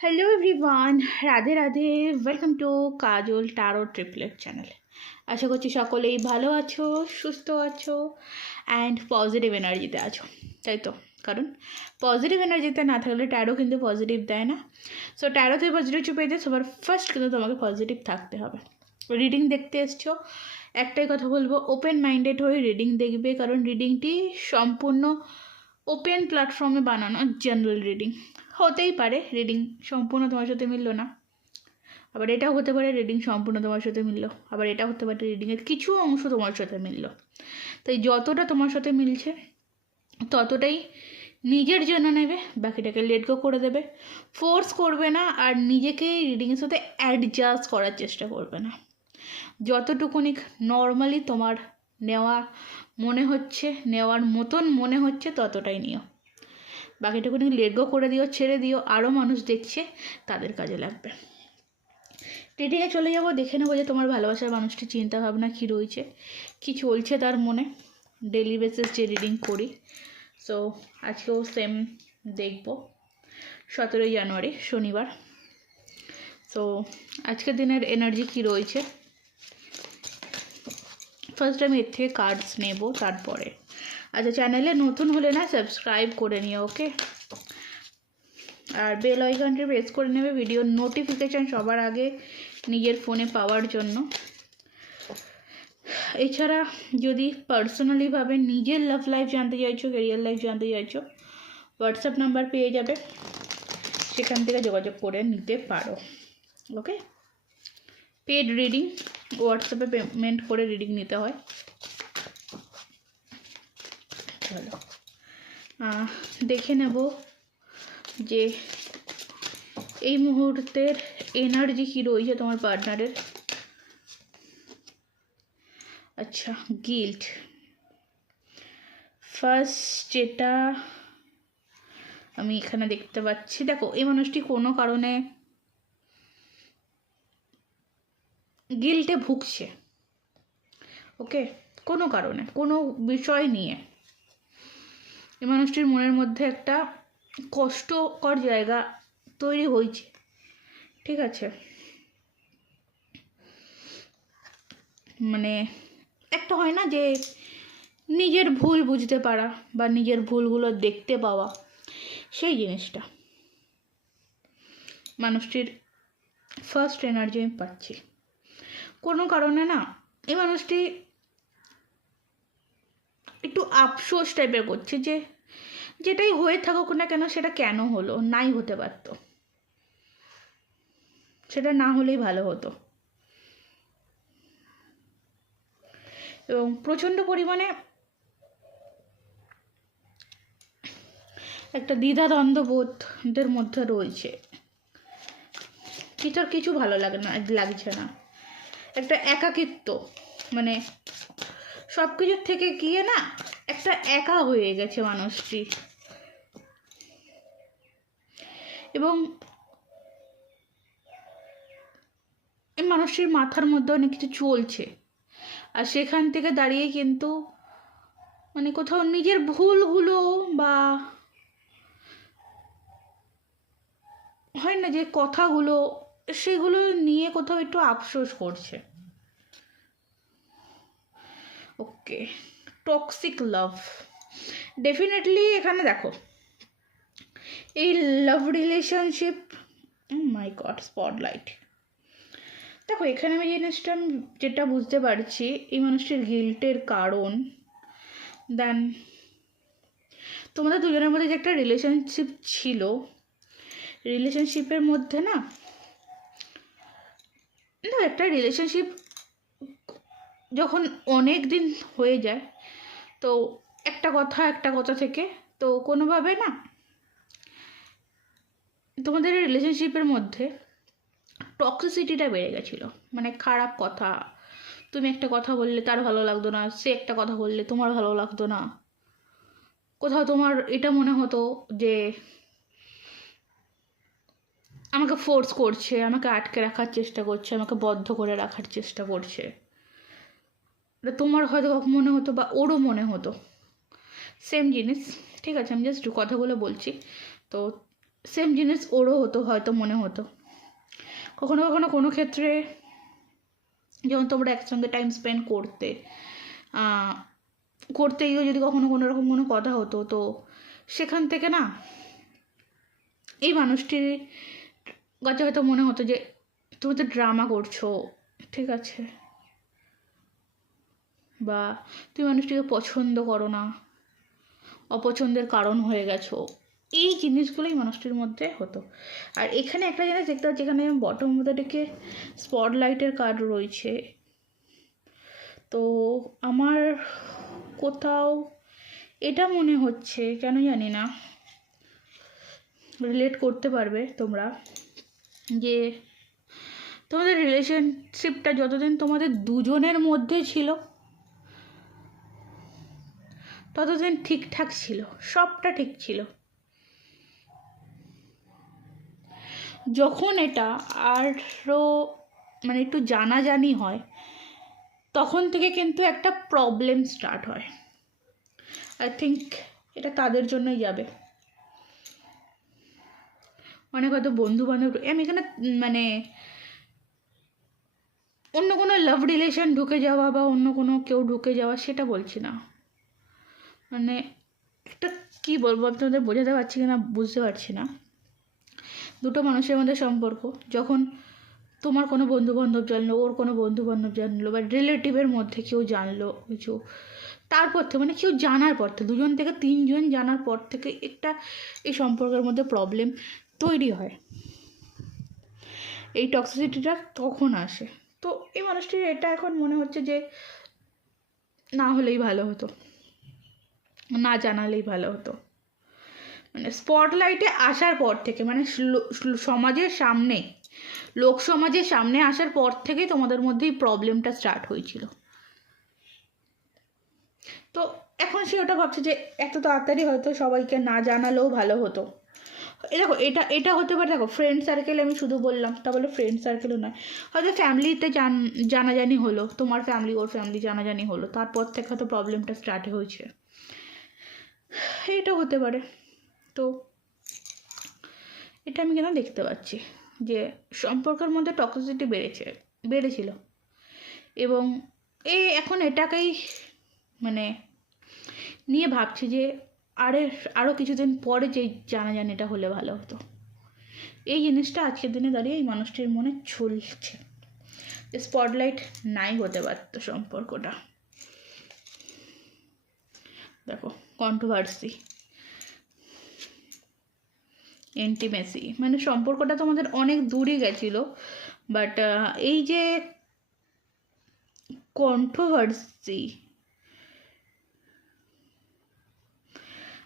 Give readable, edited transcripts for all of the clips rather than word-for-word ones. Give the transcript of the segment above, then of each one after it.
Hello everyone, Radhe Radhe. Welcome to Kajal টারো triplet channel. আশা করছি সকলেই ভালো আছো, সুস্থ আছো অ্যান্ড পজিটিভ এনার্জিতে আছো, তাই তো? কারণ পজিটিভ এনার্জিতে না থাকলে ট্যারো কিন্তু পজিটিভ দেয় না। সো ট্যারোতে পজিটিভ পেতে সবার ফার্স্ট কিন্তু তোমাকে পজিটিভ থাকতে হবে। রিডিং দেখতে এসছো, একটাই কথা বলবো, ওপেন মাইন্ডেড হয়ে রিডিং দেখবে, কারণ রিডিংটি সম্পূর্ণ ওপেন প্ল্যাটফর্মে বানানো জেনারেল রিডিং। হতেই পারে রিডিং সম্পূর্ণ তোমার সাথে মিললো না, আবার এটাও হতে পারে রিডিং সম্পূর্ণ তোমার সাথে মিললো, আবার এটা হতে পারে রিডিংয়ের কিছু অংশ তোমার সাথে মিললো। তাই যতটা তোমার সাথে মিলছে ততটাই নিজের জন্য নেবে, বাকিটাকে লেট গো করে দেবে। ফোর্স করবে না, আর নিজেকে রিডিংয়ের সাথে অ্যাডজাস্ট করার চেষ্টা করবে না। যতটুকুনি নর্মালি তোমার নেওয়া মনে হচ্ছে, নেওয়ার মতন মনে হচ্ছে, ততটাই নিও। বাকিটুকুনি লেট গো করে দিও, ছেড়ে দিও। আরও মানুষ দেখছে, তাদের কাজে লাগবে। রিডিংয়ে চলে যাবো, দেখে নেবো যে তোমার ভালোবাসার মানুষটির চিন্তাভাবনা কী রয়েছে, কী চলছে তার মনে। ডেলি বেসিস যে রিডিং করি, সো আজকেও সেম দেখব। 17 জানুয়ারি শনিবার। সো আজকের দিনের এনার্জি কী রয়েছে, ফার্স্ট আমি এর থেকে কার্ডস নেব, তারপরে আচ্ছা চ্যানেলে নতুন হলে না সাবস্ক্রাইব করে নিও, ওকে? আর বেল আইকনটি প্রেস করে নেবে ভিডিওর নোটিফিকেশান সবার আগে নিজের ফোনে পাওয়ার জন্য। এছাড়া যদি পার্সোনালিভাবে নিজের লাভ লাইফ জানতে চাইছো, ক্যারিয়ার লাইফ জানতে চাইছো, হোয়াটসঅ্যাপ নাম্বার পেয়ে যাবে, সেখান থেকে যোগাযোগ করে নিতে পারো, ওকে? পেড রিডিং, হোয়াটসঅ্যাপে পেমেন্ট করে রিডিং নিতে হয়। চলো দেখে নেব যে এই মুহূর্তের এনার্জি কী রয়েছে তোমার পার্টনারের। আচ্ছা, গিল্ট ফার্স্ট যেটা আমি এখানে দেখতে পাচ্ছি, দেখো এই মানুষটি কোনো কারণে গিল্টে ভুগছে, ওকে? কোনো কারণে, কোনো বিষয় নিয়ে এই মানুষটির মনের মধ্যে একটা কষ্টকর জায়গা তৈরি হয়েছে, ঠিক আছে? মানে একটা হয় না যে নিজের ভুল বুঝতে পারা বা নিজের ভুলগুলো দেখতে পাওয়া, সেই জিনিসটা মানুষটির ফার্স্ট এনার্জি আমি পাচ্ছি। কোনো কারণে না এই মানুষটি একটু আফসোস টাইপের করছে যে যেটাই হয়ে থাকুক না কেন, সেটা কেন হলো, নাই হতে পারত, সেটা না হলেই ভালো হতো। এবং প্রচণ্ড পরিমাণে একটা দ্বিধাদ্বন্দ্ববোধের মধ্যে রয়েছে, কিছু ভালো লাগছে না, একটা একাকিত্ব, মানে সব কিছুর থেকে গিয়ে না একটা একা হয়ে গেছে মানুষটি। এবং এই মানুষটির মাথার মধ্যে অনেক কিছু চলছে, আর সেখান থেকে দাঁড়িয়ে কিন্তু মানে কোথাও নিজের ভুলগুলো বা হয় না যে কথাগুলো, সেগুলো নিয়ে কোথাও একটু আফসোস করছে। ওকে, টক্সিক লাভ ডেফিনেটলি এখানে দেখো এই লাভ রিলেশনশিপ, মাই গড, স্পটলাইট। দেখো এখানে আমি জিনিসটা যেটা বুঝতে পারছি, এই মানুষটির গিল্টের কারণ দেন তোমাদের দুজনের মধ্যে যে একটা রিলেশনশিপ ছিল, রিলেশনশিপের মধ্যে না একটা রিলেশনশিপ যখন অনেক দিন হয়ে যায়, তো একটা কথা থেকে তো কোনোভাবে না তোমাদের রিলেশনশিপের মধ্যে টক্সিসিটিটা বেড়ে গেছিলো। মানে খারাপ কথা, তুমি একটা কথা বললে তার ভালো লাগতো না, সে একটা কথা বললে তোমার ভালো লাগতো না, কোথাও তোমার এটা মনে হতো যে আমাকে ফোর্স করছে, আমাকে আটকে রাখার চেষ্টা করছে, আমাকে বদ্ধ করে রাখার চেষ্টা করছে। তোমার হয়তো মনে হতো বা ওরও মনে হতো সেম জিনিস, ঠিক আছে? আমি জাস্ট কথাগুলো বলছি। তো সেম জিনিস ওরও হতো, হয়তো মনে হতো। কখনো কখনো কোনো ক্ষেত্রে যেমন তোমরা একসঙ্গে টাইম স্পেন্ড করতে গিয়েও যদি কখনো কোনো রকম কোনো কথা হতো, তো সেখান থেকে না এই মানুষটির কাছে হয়তো মনে হতো যে তুমি তো ড্রামা করছো, ঠিক আছে, বা তুমি মানুষটিকে পছন্দ করো না, অপছন্দের কারণ হয়ে গেছো। এই জিনিসগুলোই মানুষটির মধ্যে হতো। আর এখানে একটা জিনিস দেখতে পাচ্ছি, এখানে বটম থেকে স্পটলাইটের কার্ড রয়েছে। তো আমার কোথাও এটা মনে হচ্ছে, কেন জানি না, রিলেট করতে পারবে তোমরা, যে তোমাদের রিলেশনশিপটা যতদিন তোমাদের দুজনের মধ্যে ছিল ততদিন ঠিকঠাক ছিল, সবটা ঠিক ছিল। যখন এটা আরও মানে একটু জানাজানি হয়, তখন থেকে কিন্তু একটা প্রবলেম স্টার্ট হয়। আই থিঙ্ক এটা তাদের জন্যই যাবে। অনেক হয়তো বন্ধু বান্ধব, আমি এখানে মানে অন্য কোনো লাভ রিলেশন ঢুকে যাওয়া বা অন্য কোনো কেউ ঢুকে যাওয়া সেটা বলছি না, মানে একটা কী বলবো আপনাদের বোঝাতে পারছি কিনা বুঝতে পারছি না। দুটো মানুষের মধ্যে সম্পর্ক, যখন তোমার কোনো বন্ধুবান্ধব জানলো, ওর কোনো বন্ধুবান্ধব জানলো, বা রিলেটিভের মধ্যে কেউ জানলো কিছু, তারপর থেকে মানে কেউ জানার পর থেকে, 2জন থেকে 3জন জানার পর থেকে একটা এই সম্পর্কের মধ্যে প্রবলেম তৈরি হয়। এই টক্সিসিটিটা তখন আসে। তো এই মানুষটির এটা এখন মনে হচ্ছে যে না হলেই ভালো হতো, না জানালেই ভালো হতো। মানে স্পটলাইটে আসার পর থেকে, মানে সমাজের সামনে, লোক সমাজের সামনে আসার পর থেকে তোমাদের মধ্যে এই প্রবলেমটা স্টার্ট হয়েছিল। তো এখন সে ওটা ভাবছে যে এত তাড়াতাড়ি হয়তো সবাইকে না জানালেও ভালো হতো। দেখো এটা হতে পারে, দেখো ফ্রেন্ড সার্কেলে আমি শুধু বললাম, তা বলে ফ্রেন্ড সার্কেলও নয়, হয়তো ফ্যামিলিতে জানাজানি হলো, তোমার ফ্যামিলি ওর ফ্যামিলি জানাজানি হলো, তারপর থেকে হয়তো প্রবলেমটা স্টার্ট হয়েছে, এটা হতে পারে। তো এটা আমি কেন দেখতে পাচ্ছি যে সম্পর্কের মধ্যে টক্সিসিটি বেড়েছিল, এবং এখন এটাকেই মানে নিয়ে ভাবছি যে আরও কিছুদিন পরে যে জানাজানিটা হলে ভালো হতো। এই জিনিসটা আজকের দিনে দাঁড়িয়ে এই মানুষটির মনে চলছে। স্পটলাইট নাই হতে পারত সম্পর্কটা। দেখো কন্ট্রোভার্সি, ইন্টিমেসি, মানে সম্পর্কটা তোমাদের অনেক দূরে গেছিলো, বাট এই যে কন্ট্রোভার্সি,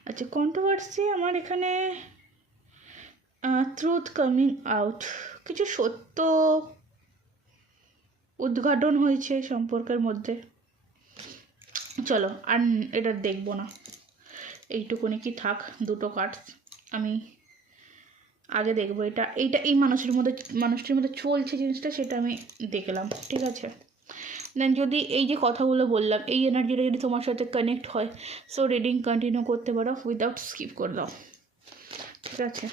আচ্ছা কন্ট্রোভার্সি আমার এখানে ট্রুথ কামিং আউট, কিছু সত্য উদ্ঘাটন হয়েছে সম্পর্কের মধ্যে। চলো আর এটা দেখবো না, এইটুকুনি কি থাক, দুটো কার্ডস আমি আগে দেখবো। এই মানুষটির মধ্যে চলছে জিনিসটা, সেটা আমি দেখলাম, ঠিক আছে। দেন যদি এই যে কথাগুলো বললাম, এই এনার্জিটা যদি তোমার সাথে কানেক্ট হয়, সো রিডিং কন্টিনিউ করতে পারো উইদাউট স্কিপ করে দাও, ঠিক আছে।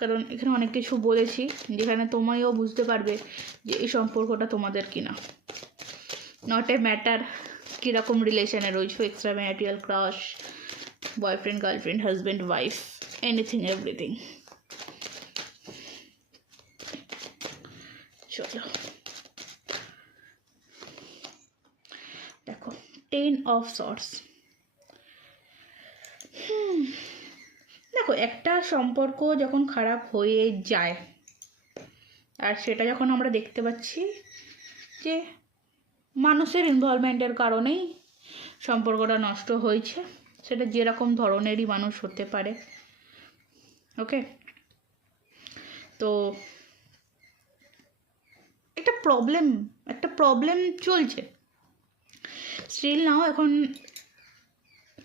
কারণ এখানে অনেক কিছু বলেছি যেখানে তোমরাও বুঝতে পারবে যে এই সম্পর্কটা তোমাদের কিনা। নট এ ম্যাটার কীরকম রিলেশনে রয়েছে, extra marital crush, boyfriend girlfriend, husband wife, anything everything. চলো দেখো 10 অফ সর্টস। দেখো একটা সম্পর্ক যখন খারাপ হয়ে যায়, আর সেটা যখন আমরা দেখতে পাচ্ছি যে মানুষের ইনভলভমেন্টের কারণেই সম্পর্কটা নষ্ট হয়েছে, সেটা যেরকম ধরনেরই মানুষ হতে পারে, ওকে। তো একটা প্রবলেম চলছে স্টিল নাও। এখন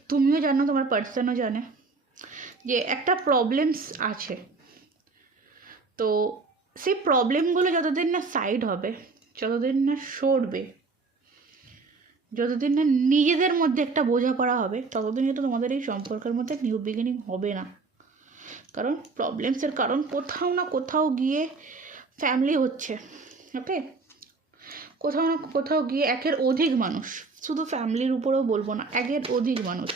তুমিও জানো, তোমার পার্সনও জানে যে একটা প্রবলেমস আছে। তো সেই প্রবলেমগুলো যতদিন না সাইড হবে, যতদিন না সরবে, যতদিন না নিজেদের মধ্যে একটা বোঝাপড়া হবে ততদিন কিন্তু তোমাদের এই সম্পর্কের মধ্যে নিউ বিগিনিং হবে না। কারণ প্রবলেমসের কারণ কোথাও না কোথাও গিয়ে ফ্যামিলি হচ্ছে। ওকে, কোথাও না কোথাও গিয়ে একের অধিক মানুষ, শুধু ফ্যামিলির উপরেও বলবো না, একের অধিক মানুষ।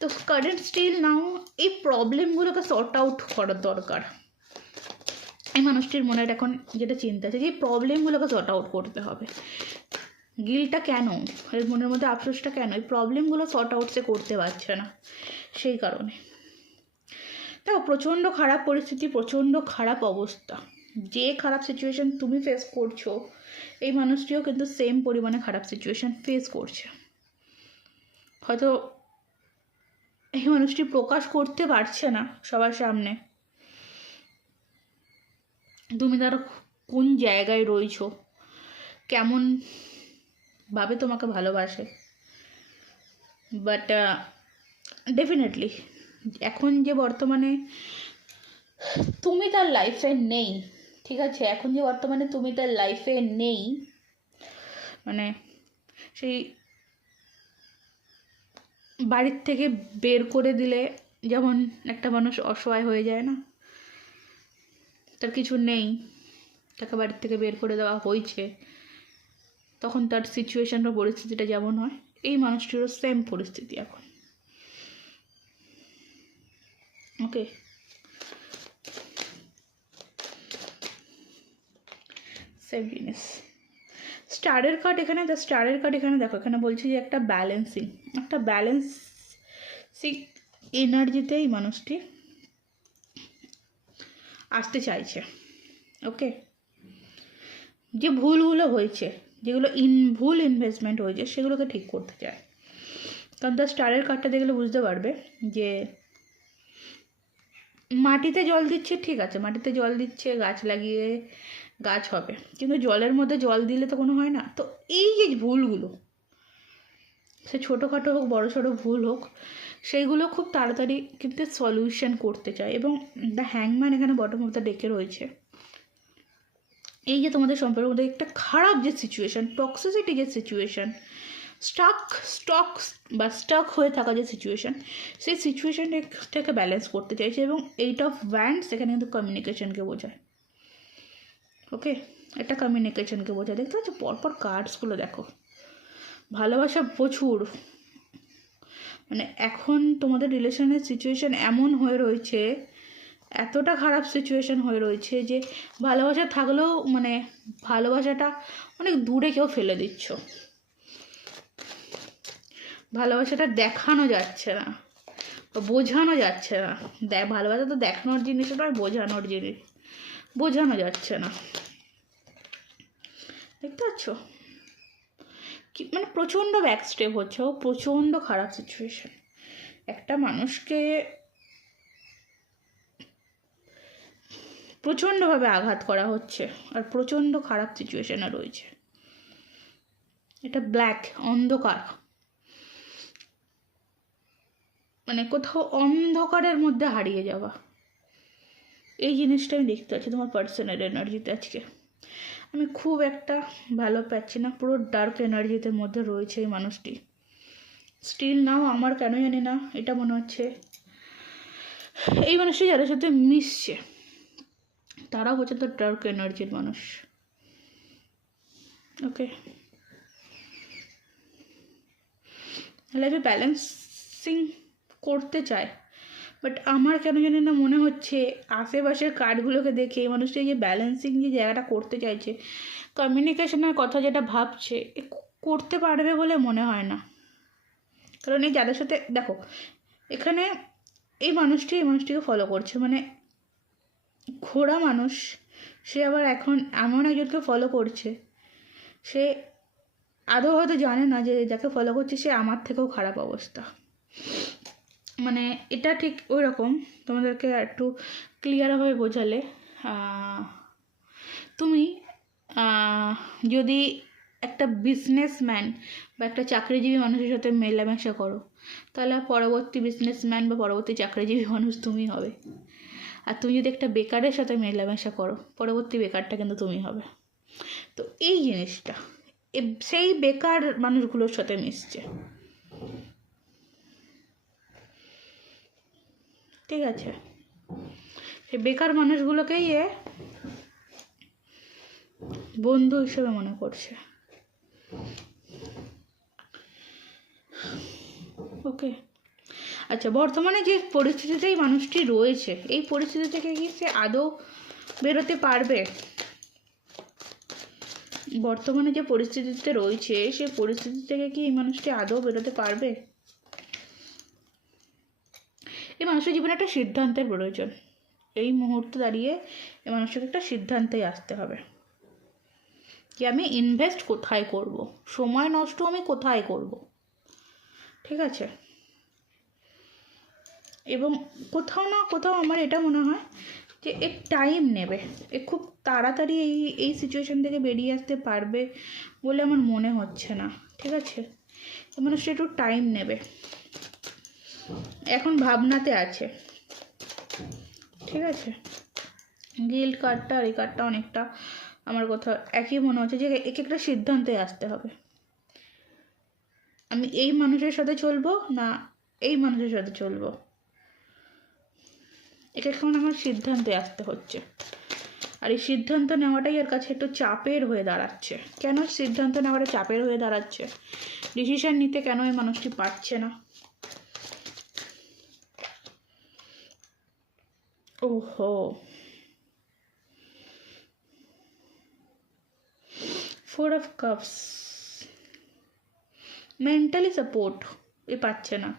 তো কারেন্ট স্টিল নাও এই প্রবলেমগুলোকে সর্ট আউট করার দরকার। এই মানুষটির মনের এখন যেটা চিন্তা আছে যে এই প্রবলেমগুলোকে সর্ট আউট করতে হবে। গিলটা কেন, এর মনের মধ্যে আফসোসটা কেন, এই প্রবলেমগুলো সর্ট আউট সে করতে পারছে না, সেই কারণে। দেখো, প্রচণ্ড খারাপ পরিস্থিতি, প্রচণ্ড খারাপ অবস্থা, যে খারাপ সিচুয়েশান তুমি ফেস করছো এই মানুষটিও কিন্তু সেম পরিমাণে খারাপ সিচুয়েশান ফেস করছে। হয়তো এই মানুষটি প্রকাশ করতে পারছে না সবার সামনে তুমি তার কোন জায়গায় রয়েছো, কেমন ভাবে তোমাকে ভালোবাসে, বাট ডেফিনেটলি এখন যে বর্তমানে তুমি তার লাইফে নেই, ঠিক আছে, এখন যে বর্তমানে তুমি তার লাইফে নেই, মানে সেই বাড়ির থেকে বের করে দিলে যেমন একটা মানুষ অসহায় হয়ে যায় না, তার কিছু নেই, তাকে বাড়ির থেকে বের করে দেওয়া হয়েছে, তখন তার সিচুয়েশান বা পরিস্থিতিটা যেমন হয় এই মানুষটিরও সেম পরিস্থিতি এখন। ওকে, সেম জিনিস। স্টারের কার্ড এখানে, স্টারের কার্ড এখানে দেখো, এখানে বলছে যে একটা ব্যালেন্সিং এনার্জিতে এই মানুষটি আসতে চাইছে। ওকে, যে ভুলগুলো হয়েছে, যেগুলো ভুল ইনভেস্টমেন্ট হয়েছে সেগুলোকে ঠিক করতে চায়। কারণ তার স্টারের কার্ডটা দেখলে বুঝতে পারবে যে মাটিতে জল দিচ্ছে, ঠিক আছে, মাটিতে জল দিচ্ছে, গাছ লাগিয়ে গাছ হবে, কিন্তু জলের মধ্যে জল দিলে তো কোনো হয় না। তো এই যে ভুলগুলো, সে ছোটোখাটো হোক বড়ো ছোটো ভুল হোক, সেইগুলো খুব তাড়াতাড়ি কিন্তু সলিউশন করতে চায়। এবং দ্য হ্যাংম্যান এখানে বটম অফ দ্য ডেকে রয়েছে। এই যে তোমাদের সম্পর্কের মধ্যে একটা খারাপ যে সিচুয়েশান, টক্সিসিটি যে সিচুয়েশান, স্টাক হয়ে থাকা যে সিচুয়েশান, সেই সিচুয়েশানটাকে ব্যালেন্স করতে চাইছে। এবং 8 অফ ওয়ান্ডস এখানে কিন্তু কমিউনিকেশনকে বোঝায়। ওকে, এটা কমিউনিকেশনকে বোঝায়। দেখতে পাচ্ছ পরপর কার্ডসগুলো দেখো, ভালোবাসা প্রচুর, মানে এখন তোমাদের রিলেশনের সিচুয়েশান এমন হয়ে রয়েছে, এতটা খারাপ সিচুয়েশান হয়ে রয়েছে যে ভালোবাসা থাকলেও মানে ভালোবাসাটা অনেক দূরে কেউ ফেলে দিচ্ছ, ভালোবাসাটা দেখানো যাচ্ছে না, বোঝানো যাচ্ছে না। ভালোবাসা তো দেখানোর জিনিস নয়, বোঝানোর জিনিস, বোঝানো যাচ্ছে না। দেখতে পাচ্ছ কি, মানে প্রচণ্ড ব্যাক স্টেপ হচ্ছে, ও প্রচণ্ড খারাপ সিচুয়েশান। একটা মানুষকে প্রচণ্ডভাবে আঘাত করা হচ্ছে আর প্রচণ্ড খারাপ সিচুয়েশানে রয়েছে। এটা ব্ল্যাক, অন্ধকার, মানে কোথাও অন্ধকারের মধ্যে হারিয়ে যাওয়া, এই জিনিসটা আমি দেখতে পাচ্ছি তোমার পার্সোনাল এনার্জিতে। আজকে আমি খুব একটা ভালো পাচ্ছি না, পুরো ডার্ক এনার্জিতে মধ্যে রয়েছে এই মানুষটি। স্টিল নাও আমার কেন জানি না এটা মনে হচ্ছে এই মানুষটি যাদের সাথে মিশছে তারাও হচ্ছে তো ডার্ক এনার্জির মানুষ। ওকে, লাইফে ব্যালেন্সিং করতে চায়, বাট আমার কেন জানি না মনে হচ্ছে আশেপাশের কার্ডগুলোকে দেখে এই মানুষটা যে ব্যালেন্সিং যে জায়গাটা করতে চাইছে, কমিউনিকেশনের কথা যেটা ভাবছে, করতে পারবে বলে মনে হয় না। কারণ এই যাদের সাথে দেখো এখানে এই মানুষটিকে ফলো করছে, মানে ঘোড়া মানুষ, সে আবার এখন এমন একজনকে ফলো করছে, সে আদৌ হয়তো জানে না যে যাকে ফলো করছে সে আমার থেকেও খারাপ অবস্থা। মানে এটা ঠিক ওই রকম, তোমাদেরকে একটু ক্লিয়ারভাবে বোঝালে, তুমি যদি একটা বিজনেসম্যান বা একটা চাকরিজীবী মানুষের সাথে মেলামেশা করো, তাহলে পরবর্তী বিজনেসম্যান বা পরবর্তী চাকরিজীবী মানুষ তুমি হবে। আর তুমি যদি একটা বেকারের সাথে মেলামেশা করো, পরবর্তী বেকারটা কিন্তু তুমি হবে। তো এই জিনিসটা, সেই বেকার মানুষগুলোর সাথে মিশছে, ঠিক আছে? সেই বেকার মানুষগুলোকেই এ বন্ধু হিসেবে মনে করছে। ওকে, আচ্ছা, বর্তমানে যে পরিস্থিতিতে এই মানুষটি রয়েছে, এই পরিস্থিতি থেকে কি সে আদৌ বেরোতে পারবে? বর্তমানে যে পরিস্থিতিতে রয়েছে সেই পরিস্থিতি থেকে কি এই মানুষটি আদৌ বেরোতে পারবে? এই মানুষের জীবনে একটা সিদ্ধান্তের প্রয়োজন। এই মুহূর্তে দাঁড়িয়ে এই মানুষকে একটা সিদ্ধান্তে আসতে হবে যে আমি ইনভেস্ট কোথায় করব, সময় নষ্ট আমি কোথায় করব, ঠিক আছে? এবং কোথাও না কোথাও আমার এটা মনে হয় যে এর টাইম নেবে, এ খুব তাড়াতাড়ি এই সিচুয়েশান থেকে বেরিয়ে আসতে পারবে বলে আমার মনে হচ্ছে না, ঠিক আছে? মানুষটা একটু টাইম নেবে, এখন ভাবনাতে আছে, ঠিক আছে? গিল্ড কার্ডটা আর এই কার্ডটা অনেকটা আমার কথা একই মনে হচ্ছে যে এক একটা সিদ্ধান্তে আসতে হবে। আমি এই মানুষের সাথে চলবো না এই মানুষের সাথে চলবো, এটা এখন আমার সিদ্ধান্তে আসতে হচ্ছে। আর এই সিদ্ধান্ত নেওয়াটাই এর কাছে একটু চাপের হয়ে দাঁড়াচ্ছে। কেন সিদ্ধান্ত নেওয়াটা চাপের হয়ে দাঁড়াচ্ছে? ডিসিশন নিতে কেন এই মানুষটি পারছে না? ওহো, four of cups, mentally support এ পাচ্ছে না,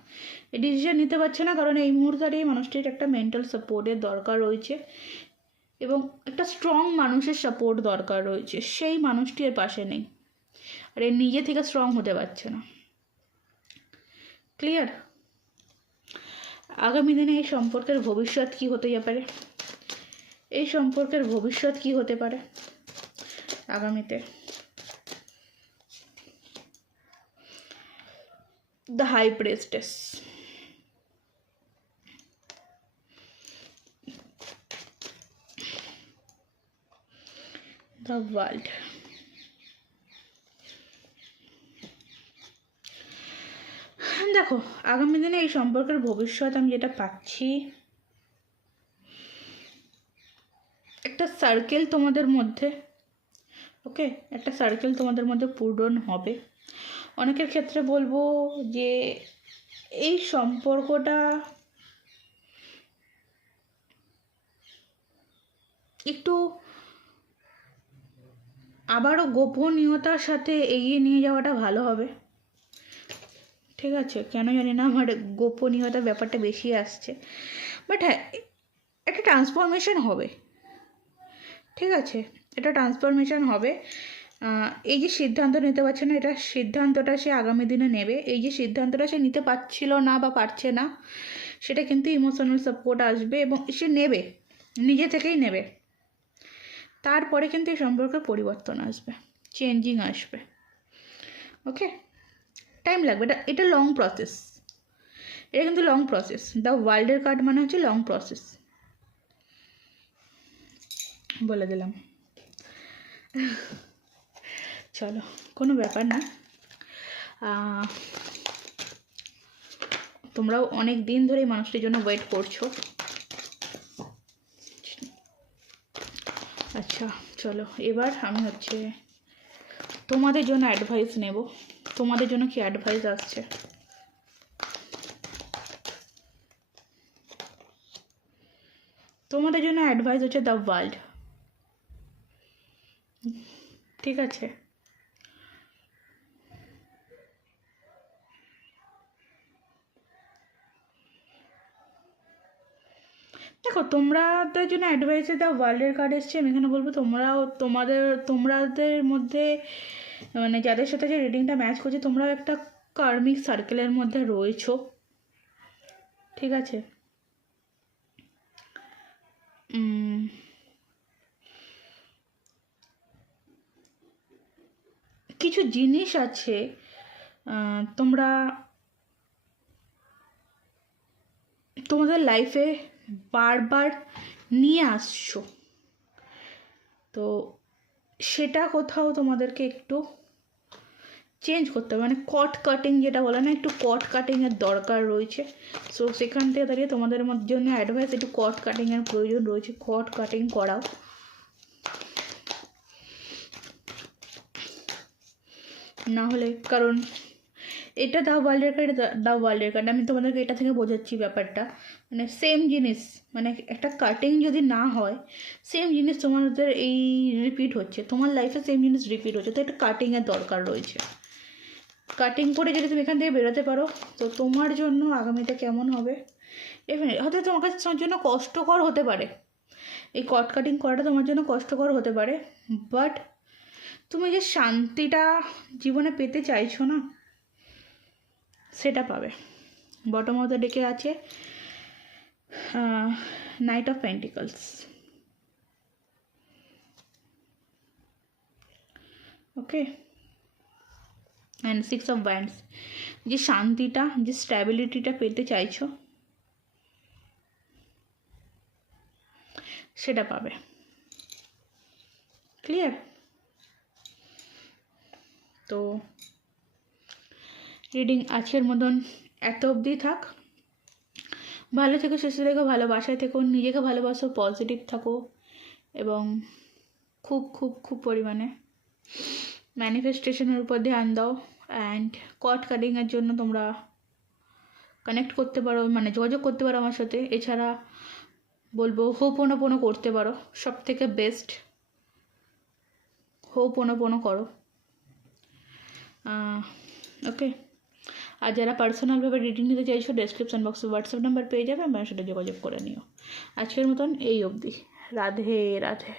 এই ডিসিশন নিতে পারছে না, কারণ এই মুহূর্তে এই মানুষটির একটা মেন্টাল সাপোর্টের দরকার রয়েছে এবং একটা স্ট্রং মানুষের সাপোর্ট দরকার রয়েছে। সেই মানুষটি এর পাশে নেই, আর এর নিজে থেকে স্ট্রং হতে পারছে না। ক্লিয়ার? আগামী দিনে এই সম্পর্কের ভবিষ্যৎ কি হতে পারে? এই সম্পর্কের ভবিষ্যৎ কি হতে পারে আগামীতে? The high priestess, the world. দেখো, আগামী দিনে এই সম্পর্কের ভবিষ্যৎ আমি যেটা পাচ্ছি, একটা সার্কেল তোমাদের মধ্যে, ওকে, একটা সার্কেল তোমাদের মধ্যে পূরণ হবে। অনেকের ক্ষেত্রে বলবো যে এই সম্পর্কটা একটু আবারও গোপনীয়তার সাথে এগিয়ে নিয়ে যাওয়াটা ভালো হবে, ঠিক আছে? কেন জানি না আমার গোপনীয়তার ব্যাপারটা বেশি আসছে, বাট হ্যাঁ, একটা ট্রান্সফরমেশন হবে, ঠিক আছে? এটা ট্রান্সফরমেশন হবে। এই যে সিদ্ধান্ত নিতে পারছে না, এটা সিদ্ধান্তটা সে আগামী দিনে নেবে। এই যে সিদ্ধান্তটা সে নিতে পারছিল না বা পারছে না, সেটা কিন্তু ইমোশনাল সাপোর্ট আসবে এবং সে নেবে, নিজে থেকেই নেবে। তারপরে কিন্তু এই সম্পর্কে পরিবর্তন আসবে, চেঞ্জিং আসবে, ওকে? টাইম লাগবে, এটা লং প্রসেস, এটা কিন্তু লং প্রসেস। দ্য ওয়ার্ল্ডের কার্ড মানে হচ্ছে লং প্রসেস, বলে দিলাম। চলো, কোনো ব্যাপার না, তোমরাও অনেক দিন ধরে এই মানুষটির জন্য ওয়েট করছো। আচ্ছা চলো, এবার আমি হচ্ছে তোমাদের জন্য অ্যাডভাইস নেব। তোমাদের জন্য কি অ্যাডভাইস আসছে? তোমাদের জন্য অ্যাডভাইস হচ্ছে দ্য ওয়ার্ল্ড, ঠিক আছে? দেখো, তোমাদের জন্য অ্যাডভাইসে দ্য ওয়ার্ল্ডের কার্ড এসছে। আমি এখানে বলবো তোমরাও তোমাদের মধ্যে মানে যাদের সাথে যে রিডিংটা ম্যাচ করছে, তোমরাও একটা কার্মিক সার্কেলের মধ্যে রয়েছো, ঠিক আছে? কিছু জিনিস আছে তোমরা তোমাদের লাইফে বারবার নিয়ে আসছো, তো সেটা কোথাও তোমাদেরকে একটু চেঞ্জ করতে হবে, মানে কট কাটিং যেটা বলে না, একটু কট কাটিংয়ের দরকার রয়েছে। সো সেখান থেকে দাঁড়িয়ে তোমাদের জন্য অ্যাডভাইস, একটু কট কাটিংয়ের প্রয়োজন রয়েছে, কট কাটিং করাও। না হলে, কারণ এটা দা ওয়ার্ল্ডের কার্ড, দা ওয়ার্ল্ডের কার্ড, আমি তোমাদেরকে এটা থেকে বোঝাচ্ছি ব্যাপারটা। মানে সেম জিনিস, মানে একটা কাটিং যদি না হয়, সেম জিনিস তোমাদের এই রিপিট হচ্ছে, তোমার লাইফে সেম জিনিস রিপিট হচ্ছে, তো একটা কাটিংয়ের দরকার রয়েছে। কাটিং করে যদি তুমি এখান থেকে বেরোতে পারো, তো তোমার জন্য আগামীতে কেমন হবে, এখানে হয়তো তোমার কাছে জন্য কষ্টকর হতে পারে, এই কট কাটিং করাটা তোমার জন্য কষ্টকর হতে পারে, বাট তুমি যে শান্তিটা জীবনে পেতে চাইছো না, সেটা পাবে। বটম অফ দ্য ডেকে আছে night of pentacles. Okay, and 6 of wands. যে শান্তিটা, যে স্ট্যাবিলিটিটা পেতে চাইছো, সেটা পাবে। ক্লিয়ার? তো রিডিং আজকের মতন এত অবধি থাক। ভালো থেকো, সুস্থ থেকো, ভালোবাসায় থেকো, নিজেকে ভালোবাসো, পজিটিভ থাকো, এবং খুব খুব খুব পরিমাণে ম্যানিফেস্টেশনের উপর ধ্যান দাও। অ্যান্ড কট কাটিংয়ের জন্য তোমরা কানেক্ট করতে পারো, মানে যোগাযোগ করতে পারো আমার সাথে। এছাড়া বলবো হোপোনোপোনো করতে পারো, সব থেকে বেস্ট। হোপোনোপোনো করো। ওকে, আর যারা পার্সোনালভাবে রিডিং নিতে চাইছো, ডেসক্রিপশন বক্সে হোয়াটসঅ্যাপ নাম্বার পেয়ে যাবে, আমার সাথে যোগাযোগ করে নিও। আজকের মতন এই অবধি। রাধে রাধে।